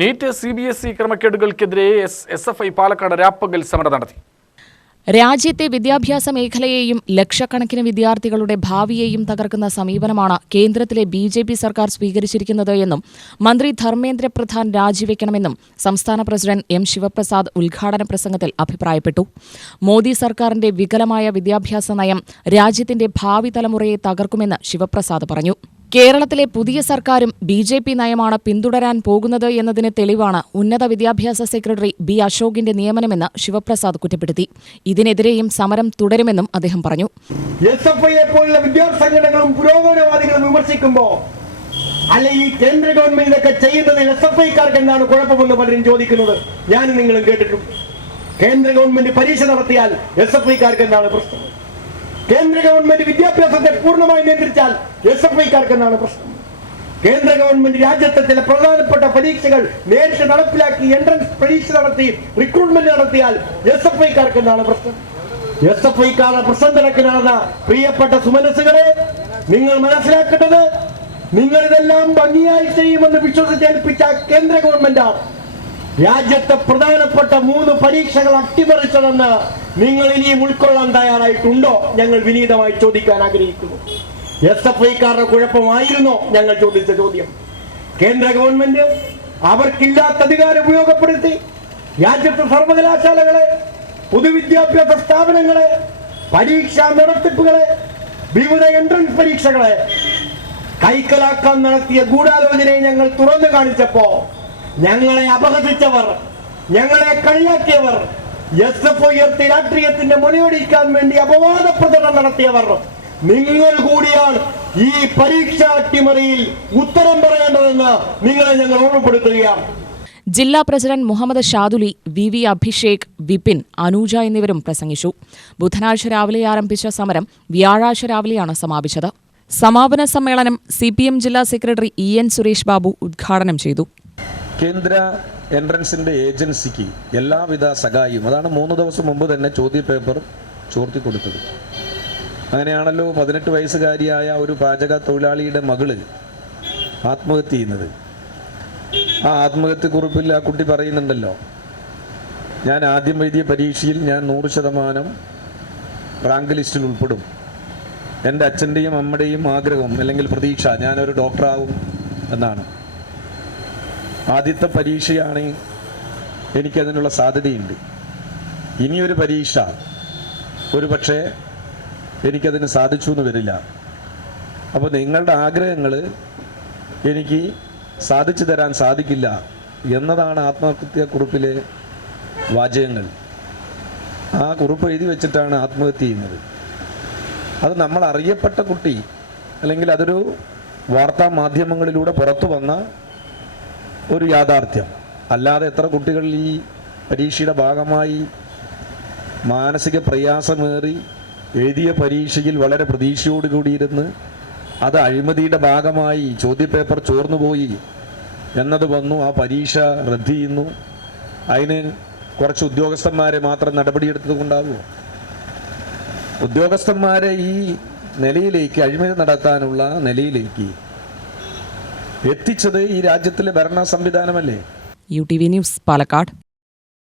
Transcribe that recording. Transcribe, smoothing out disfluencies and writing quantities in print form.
NEET CBSE ക്രമക്കേടുകൾക്കെതിരെ SFI Palakkad രാപ്പകൽ സമരം നടത്തി. രാജ്യത്തെ വിദ്യാഭ്യാസ മേഖലയെയും ലക്ഷക്കണക്കിന് വിദ്യാർത്ഥികളുടെ ഭാവിയെയും തകർക്കുന്ന സമീപനമാണ് കേന്ദ്രത്തിലെ BJP സർക്കാർ സ്വീകരിച്ചിരിക്കുന്നത് എന്നും മന്ത്രി ധർമ്മേന്ദ്ര പ്രധാൻ രാജിവെക്കണമെന്നും സംസ്ഥാന പ്രസിഡന്റ് M. ശിവപ്രസാദ് ഉദ്ഘാടന പ്രസംഗത്തിൽ അഭിപ്രായപ്പെട്ടു. മോദി സർക്കാരിന്റെ വികലമായ വിദ്യാഭ്യാസ നയം രാജ്യത്തിന്റെ ഭാവി തലമുറയെ തകർക്കുമെന്ന് ശിവപ്രസാദ് പറഞ്ഞു. കേരളത്തിലെ പുതിയ സർക്കാരും BJP നയമാണ് പിന്തുടരാൻ പോകുന്നത് എന്നതിന് തെളിവാണ് ഉന്നത വിദ്യാഭ്യാസ സെക്രട്ടറി B. അശോകിന്റെ നിയമനമെന്ന് ശിവപ്രസാദ് കുറ്റപ്പെടുത്തി. ഇതിനെതിരെയും സമരം തുടരുമെന്നും അദ്ദേഹം പറഞ്ഞു. SFIയെ പോലുള്ള വിദ്യാർത്ഥി സംഘടനകളും പുരോഗമനവാദികളും വിമർശിക്കുമ്പോൾ അല്ല ഈ കേന്ദ്ര ഗവൺമെന്റിനൊക്കെ ചെയ്യുന്നതിൽ SFIക്കാർക്ക് എന്താണ് കുഴപ്പമെന്ന് പലരും ചോദിക്കുന്നത് ഞാൻ നിങ്ങളും കേട്ടിട്ടുണ്ട്. കേന്ദ്ര ഗവൺമെന്റ് പരീക്ഷ നടത്തിയാൽ SFIക്കാർക്ക് എന്താണ് പ്രശ്നം? കേന്ദ്ര ഗവൺമെന്റ് വിദ്യാഭ്യാസത്തെ പൂർണ്ണമായി നിയന്ത്രിച്ചാൽ SFIക്കാർക്ക് എന്താണ് പ്രശ്നം? കേന്ദ്ര ഗവൺമെന്റ് രാജ്യത്തെ ചില പ്രധാനപ്പെട്ട പരീക്ഷകൾ നേരിട്ട് നടപ്പിലാക്കി എൻട്രൻസ് പരീക്ഷ നടത്തി റിക്രൂട്ട്മെന്റ് നടത്തിയാൽ SFIക്കാർക്ക് എന്താണ് പ്രശ്നം? SFIക്കാരുടെ പ്രശ്നം തിരക്കിനാണ് പ്രിയപ്പെട്ട സുമനസ്സുകളെ, നിങ്ങൾ മനസ്സിലാക്കേണ്ടത് നിങ്ങൾ ഇതെല്ലാം ഭംഗിയായി ചെയ്യുമെന്ന് വിശ്വസിച്ചേൽപ്പിച്ച കേന്ദ്ര ഗവൺമെന്റാണ് രാജ്യത്തെ പ്രധാനപ്പെട്ട 3 പരീക്ഷകൾ അട്ടിമറിച്ചതെന്ന് നിങ്ങൾ ഇനിയും ഉൾക്കൊള്ളാൻ തയ്യാറായിട്ടുണ്ടോ? ഞങ്ങൾ വിനീതമായി ചോദിക്കാൻ ആഗ്രഹിക്കുന്നു. SFIക്കാരുടെ കുഴപ്പമായിരുന്നോ ഞങ്ങൾ ചോദിച്ച ചോദ്യം? കേന്ദ്ര ഗവൺമെന്റ് അവർക്കില്ലാത്ത അധികാരം ഉപയോഗപ്പെടുത്തി രാജ്യത്തെ സർവകലാശാലകളെ, പൊതുവിദ്യാഭ്യാസ സ്ഥാപനങ്ങളെ, പരീക്ഷാ നടത്തിപ്പുകളെ, വിവിധ എൻട്രൻസ് പരീക്ഷകളെ കൈക്കലാക്കാൻ നടത്തിയ ഗൂഢാലോചനയെ ഞങ്ങൾ തുറന്നു കാണിച്ചപ്പോ ഞങ്ങളെ അപഹസിച്ചവർ, ഞങ്ങളെ കളിയാക്കിയവർ, SFI രാഷ്ട്രീയത്തിന്റെ മുനയൊടിക്കാൻ വേണ്ടി അപവാദ പ്രചരണം നടത്തിയവർ നിങ്ങൾ കൂടിയാണ് ഈ പരീക്ഷാ അട്ടിമറിയിൽ ഉത്തരം പറയേണ്ടതെന്ന് നിങ്ങളെ ഞങ്ങൾ ഓർമ്മപ്പെടുത്തുകയാണ്. ജില്ലാ പ്രസിഡന്റ് മുഹമ്മദ് ഷാദുലി, VV അഭിഷേക്, വിപിൻ, അനൂജ എന്നിവരും പ്രസംഗിച്ചു. ബുധനാഴ്ച രാവിലെ ആരംഭിച്ച സമരം വ്യാഴാഴ്ച രാവിലെയാണ് സമാപിച്ചത്. സമാപന സമ്മേളനം CPM ജില്ലാ സെക്രട്ടറി EN സുരേഷ് ബാബു ഉദ്ഘാടനം ചെയ്തു. കേന്ദ്ര എൻട്രൻസിൻ്റെ ഏജൻസിക്ക് എല്ലാവിധ സഹായവും, അതാണ് 3 ദിവസം മുമ്പ് തന്നെ ചോദ്യപേപ്പർ ചോർത്തി കൊടുത്തത്. അങ്ങനെയാണല്ലോ 18 വയസ്സുകാരിയായ ഒരു പാചക തൊഴിലാളിയുടെ മകള് ആത്മഹത്യ ചെയ്യുന്നത്. ആ ആത്മഹത്യക്കുറിപ്പിൽ ആ കുട്ടി പറയുന്നുണ്ടല്ലോ, ഞാൻ ആദ്യം എഴുതിയ പരീക്ഷയിൽ ഞാൻ 100% റാങ്ക് ലിസ്റ്റിൽ ഉൾപ്പെടും. എൻ്റെ അച്ഛൻ്റെയും അമ്മയുടെയും ആഗ്രഹം അല്ലെങ്കിൽ പ്രതീക്ഷ ഞാനൊരു ഡോക്ടറാവും എന്നാണ്. ആദ്യത്തെ പരീക്ഷയാണ്, എനിക്കതിനുള്ള സാധ്യതയുണ്ട്. ഇനിയൊരു പരീക്ഷ ഒരു പക്ഷേ എനിക്കതിന് സാധിച്ചു എന്ന് വരില്ല. അപ്പോൾ നിങ്ങളുടെ ആഗ്രഹങ്ങൾ എനിക്ക് സാധിച്ചു തരാൻ സാധിക്കില്ല എന്നതാണ് ആത്മഹത്യാക്കുറിപ്പിലെ വാചകങ്ങൾ. ആ കുറിപ്പ് എഴുതി വെച്ചിട്ടാണ് ആത്മഹത്യ ചെയ്യുന്നത്. അത് നമ്മൾ അറിയപ്പെട്ട കുട്ടി, അല്ലെങ്കിൽ അതൊരു വാർത്താ മാധ്യമങ്ങളിലൂടെ പുറത്തു വന്ന ഒരു യാഥാർത്ഥ്യം. അല്ലാതെ എത്ര കുട്ടികൾ ഈ പരീക്ഷയുടെ ഭാഗമായി മാനസിക പ്രയാസമേറി എഴുതിയ പരീക്ഷയിൽ വളരെ പ്രതീക്ഷയോടുകൂടിയിരുന്ന് അത് അഴിമതിയുടെ ഭാഗമായി ചോദ്യപേപ്പർ ചോർന്നുപോയി എന്നത് വന്നു, ആ പരീക്ഷ റദ്ദ് ചെയ്യുന്നു. അതിന് കുറച്ച് ഉദ്യോഗസ്ഥന്മാരെ മാത്രം നടപടിയെടുത്തത് കൊണ്ടാകുമോ? ഉദ്യോഗസ്ഥന്മാരെ ഈ നിലയിലേക്ക്, അഴിമതി നടത്താനുള്ള നിലയിലേക്ക് എത്തിച്ചത് ഈ രാജ്യത്തിലെ ഭരണ സംവിധാനമല്ലേ? UTV news, Palakkad.